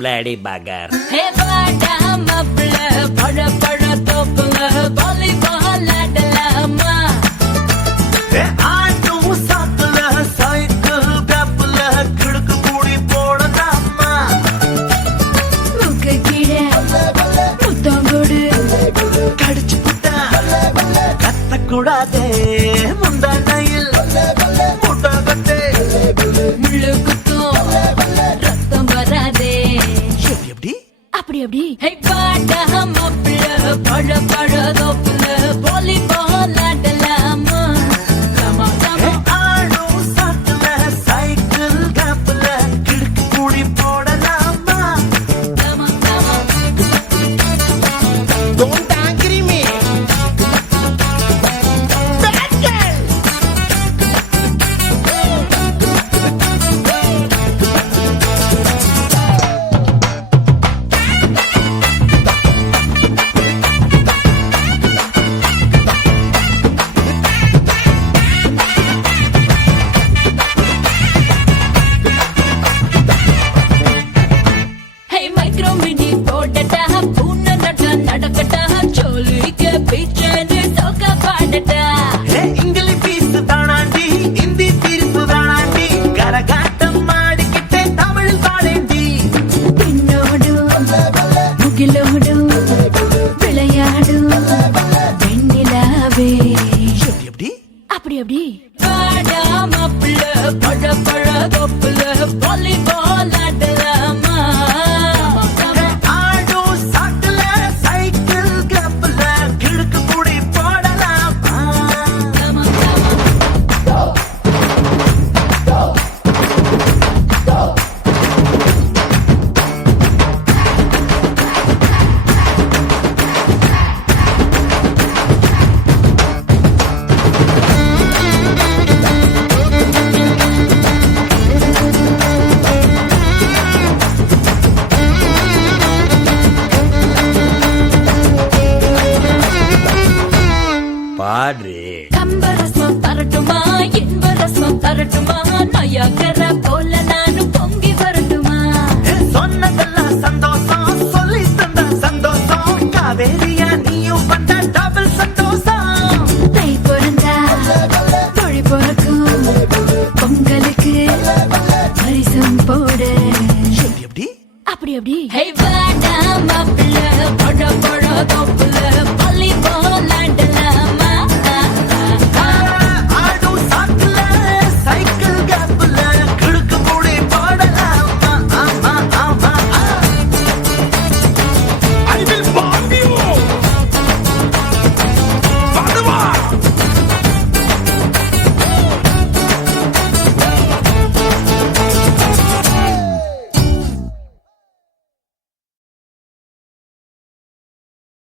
Bloody பகர். ஹே வாடா மாப்ள பழ பழ தோப்புல வாலிபால் ஆடலாமா? ஆட்டும் சாக்குல சைக்கிள் கப்புல கிடுக்கு மூடி போடலாமா? முக்கு கீழே முத்தம் கொடு கடிச்சு புட்டா கத்தக்கூடாதே முந்தானையில் முட்டாகத்தே முள்ளு குத்தும் ரத்தம் வராதே. எப்படி அப்படி அப்படி ஹே வாடா மாப்ள பழ பழ தோப்புல வாலிபால் ஆடலாமா? கமா கமா ஆடும் சாக்குல சைக்கிள் கப்புல கிடுக்கு மூடி போடலாமா? கமா கமா Don't angry me. Bad girl. Hey micro mini போடட்டா பூனை நட்ட நடக்கட்டா சோலிக்க பீச்சனு சோக பாடட்டா. இங்கிலீஷ் பீஸ் தானாண்டி ஹிந்தி தீர்ப்பு தானாண்டி கரகாட்டம் ஆடிக்கிட்டே தமிழ் பாடேண்டி பின்னோடும் முகிலோடும் விளையாடும் வெண்ணிலாவே. எப்படி அப்படி அப்படி வாடா மாப்பிள்ள பழ பழ தோப்புல வாலிபால் ஆடலாமா? ஆடும் சாக்குல சைக்கிள் கிளப்ல கிழக்கு கூடி போடலாமா? கமா கமா பாடு. கம்பரசம் தரட்டுமா இன்பரசம் தரட்டுமா நயாகர போல நானும் பொங்கி வரட்டுமா? சொன்னதெல்லாம் சந்தோஷம் சொல்லி தந்த சந்தோஷம் காவேரியா நீயும் வந்த டபுள் சந்தோஷம் தை பிறந்தா மொழி பிறக்கும் பொங்கலுக்கு பரிசம் போடு. எப்படி அப்படி அப்படி ஹே வாடா மாப்பிள்ள பழ பழ தோப்புல